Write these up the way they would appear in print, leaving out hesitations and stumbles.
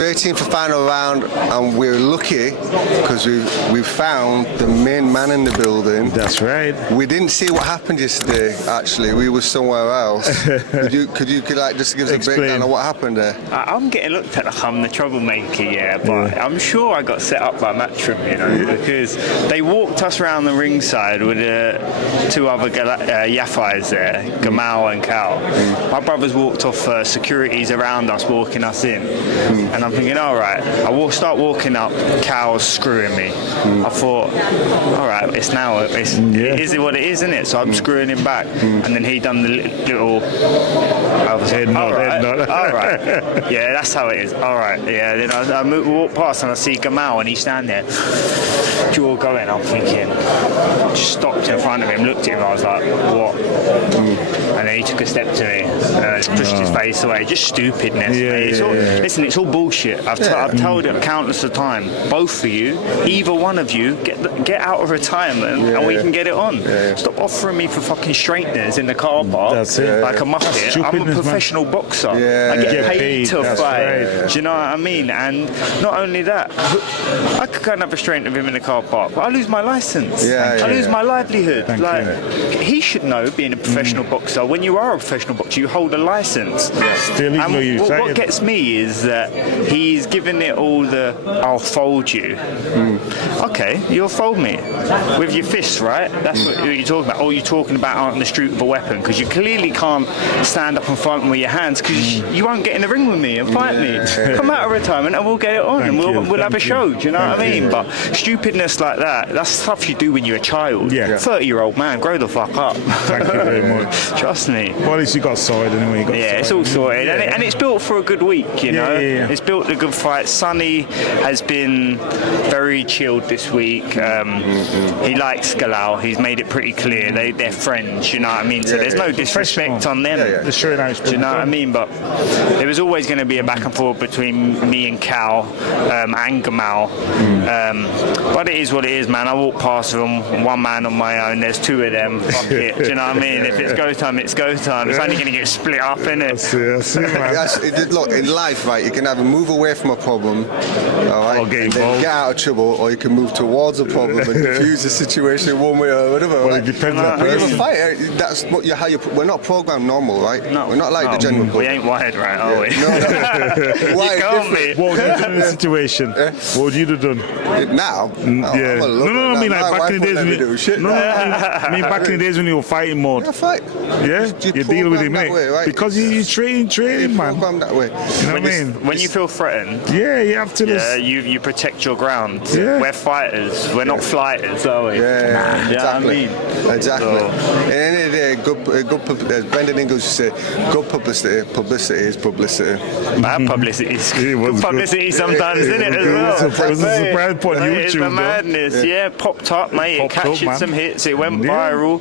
13th for final round, and we're lucky because we found the main man in the building. That's right. We didn't see what happened yesterday. Actually, we were somewhere else. could you like just give us a breakdown of what happened there? I'm getting looked at like I'm the troublemaker, but I'm sure I got set up by Matchroom, because they walked us around the ringside with two other Yafais there, Gamal and Cal. My brothers walked off securities around us, walking us in, and I'm thinking, all right. I start walking up, Cal's screwing me. I thought, all right, it is what it is, isn't it? So I'm screwing him back, and then he done the little. Head nod. All right, yeah, that's how it is. All right, yeah. Then I walk past and I see Gamal, and he's standing there, jaw going. I'm thinking, just stopped in front of him, looked at him. I was like, what? And then he took a step to me, pushed his face away. Just stupidness. Listen, it's all bullshit. I've told it countless of time. Both of you, either one of you, get out of retirement and we can get it on. Stop offering me for fucking straighteners in the car park like a muppet. I'm a professional boxer. I get paid to fight. Right. Do you know what I mean? And not only that, I could go and have a straighten with him in the car park, but I lose my license. I lose my livelihood. He should know, being a professional boxer, when you are a professional boxer, you hold a license. Still, and what gets me is that he's giving it all the I'll fold you. Okay, you'll fold me with your fists, right? That's what you're talking about. Or you're talking about out on the street with a weapon, because you clearly can't stand up and fight me with your hands, because you won't get in the ring with me and fight me. Come out of retirement and we'll get it on, and we'll have a show. Do you know what I mean? But stupidness like that's stuff you do when you're a child. 30-year-old man, grow the fuck up. Thank you very much. Trust me. Well, at least you got sorted anyway. It's all sorted, and it's built for a good week. It's built a good fight. Sonny has been very chilled this week. He likes Galal. He's made it pretty clear they're friends. You know what I mean? So there's no disrespect on them. Do you know what I mean? But there was always going to be a back and forth between me and Cal and Gamal. But it is what it is, man. I walk past them, one man on my own. There's two of them. Fuck it. Do you know what I mean? If it's go time, it's go time. It's only going to get split up, innit? That's it, man. Look, in life, right, you can either move away from a problem, all right, or get out of trouble, or you can move towards a problem and diffuse the situation one way or whatever. Well, it depends on the person. When you're a fighter, that's what we're not programmed normal, right? No. We're not like the general public. We ain't wired right, are we? No. You can't be. What would you do in this situation? What would you have done? Now? No, I mean like back in the days when I mean back in the days when you were fighting mode. Yeah, fight. Yeah? You deal with him, mate. Right? Because you training, man. Programmed that way. You know what I mean? When you feel threatened, you have to you protect your ground. Yeah. We're fighters. We're not fighters, are we? Exactly. Exactly. So. At the end of the day, good as Brendan Ingalls used to say, good publicity is publicity. Bad publicity is good publicity sometimes, isn't it, as well? It was a surprise point on YouTube. It's the madness, popped up, mate. It catching some hits. It went viral.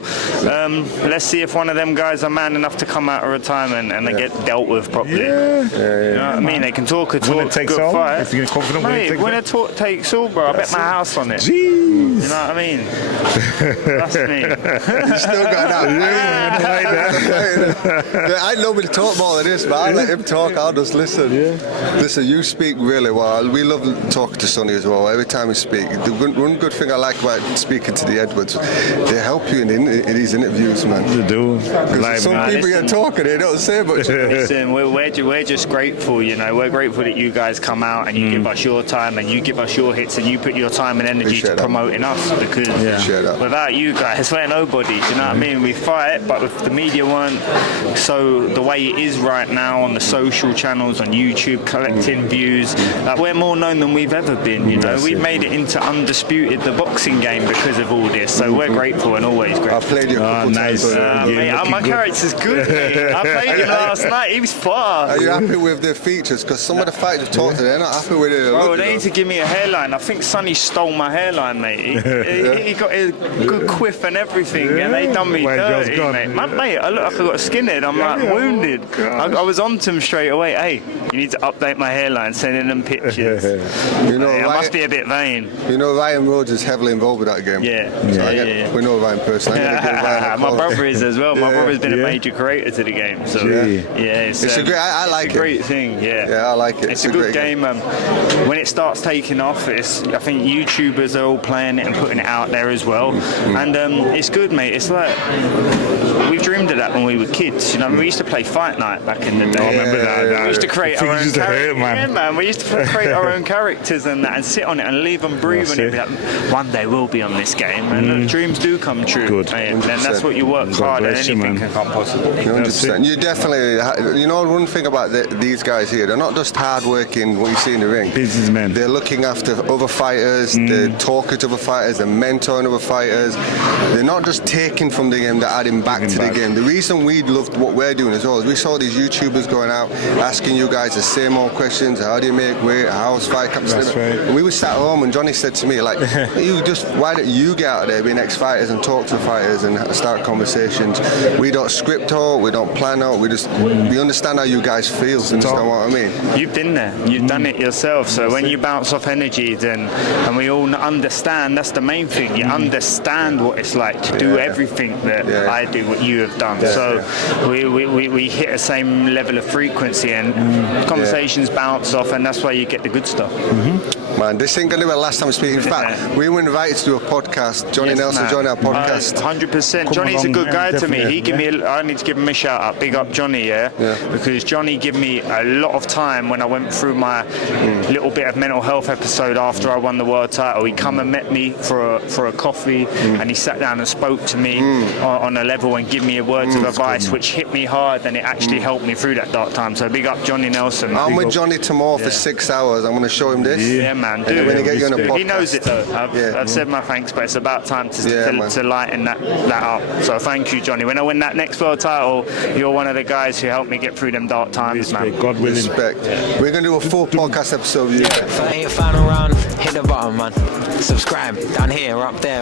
Let's see if one of them guys are man enough to come out of retirement and they get dealt with properly. You know what I mean? They can talk a talk, good fight. If you're confident, mate, when a talk takes all, bro, I bet my house on it. Jeez. You know what I mean? Trust me. You still got that. I know me to talk more than this, but I let him talk. I'll just listen. Listen, you speak really well. We love talking to Sonny as well. Every time we speak, the one good thing I like about speaking to the Edwards, they help you in these interviews, man. They do. Some people get talking, they don't say much. Listen, we're just grateful, We're grateful that you guys come out and you give us your time and you give us your hits and you put your time and energy to promoting us, because without you guys, we're nobody. Do you know what I mean? We fight, but if the media weren't so the way it is right now on the social channels, on YouTube, collecting views, we're more known than we've ever been. We've made it into undisputed the boxing game because of all this. So we're grateful and always grateful. I played you a couple times. My character's good, mate. I played him last night. He was fast. Are you happy with the features? Because some of the fighters have talked to, they're not happy with it. Bro, they need to give me a hairline. I think Sonny stole my hairline, mate. He got a good quiff and everything, and they done me dirty, mate. Mate, I look like I got a skinhead. I'm like wounded. I was on to him straight away. Hey, you need to update my hairline, sending them pictures. I must be a bit vain. Ryan Rhodes is heavily involved with that game. We know Ryan personally. My brother is as well. My brother's been a major creator to the game. So it's a great, I like it. Great thing. I like it. It's a good game. When it starts taking off, I think YouTubers are all playing it and putting it out there as well. And it's good, mate. It's like we dreamed of that when we were kids. You know, we used to play Fight Night back in the day. I remember that. We used to create our own characters. Man. Yeah, man. We used to create our own characters and that, and sit on it and leave them breathe on it. Be like, one day we'll be on this game, and dreams do come true. Good. And that's what you work hard, and anything can come possible. 100%. You definitely, you know, one thing about these guys here, they're not just hard-working, what you see in the ring. Businessmen. They're looking after other fighters, they're talking to other fighters, they're mentoring other fighters. They're not just taking from the game, they're adding back to the game. The reason we loved what we're doing as well is we saw these YouTubers going out asking you guys the same old questions. How do you make weight? How's fight camp? That's right. And we were sat at home and Johnny said to me, like, why don't you get out there, being ex-fighters, and talk to fighters and start conversations? We don't script out, we don't plan out, we understand how you guys feel. Understand what I mean? You've been there, you've done it yourself. So when you bounce off energy, and we all understand, that's the main thing. You understand what it's like to do everything that I do, what you have done. So we hit the same level of frequency, and conversations bounce off, and that's why you get the good stuff. Man, this ain't gonna be the last time we speak. In fact, we were invited to do a podcast. Johnny Nelson joined our podcast. 100%. Johnny's a good guy to me. He give me. I need to give him a shout out. Big up Johnny, because Johnny gave me a lot of time when I went through my little bit of mental health episode after I won the world title. He come and met me for a coffee, and he sat down and spoke to me on a level and give me words of advice, which hit me hard, and it actually helped me through that dark time. So big up Johnny Nelson. I'm with Johnny tomorrow for 6 hours. I'm going to show him this. Yeah, man. When he get you on a podcast. He knows it though. I've said my thanks, but it's about time to lighten that up. So thank you, Johnny. When I win that next world title, you're one of the guys who helped me get through them dark times, man. God willing. Respect. We're going to do a full podcast episode with you. If I ain't a final round, hit the button, man. Subscribe down here or up there.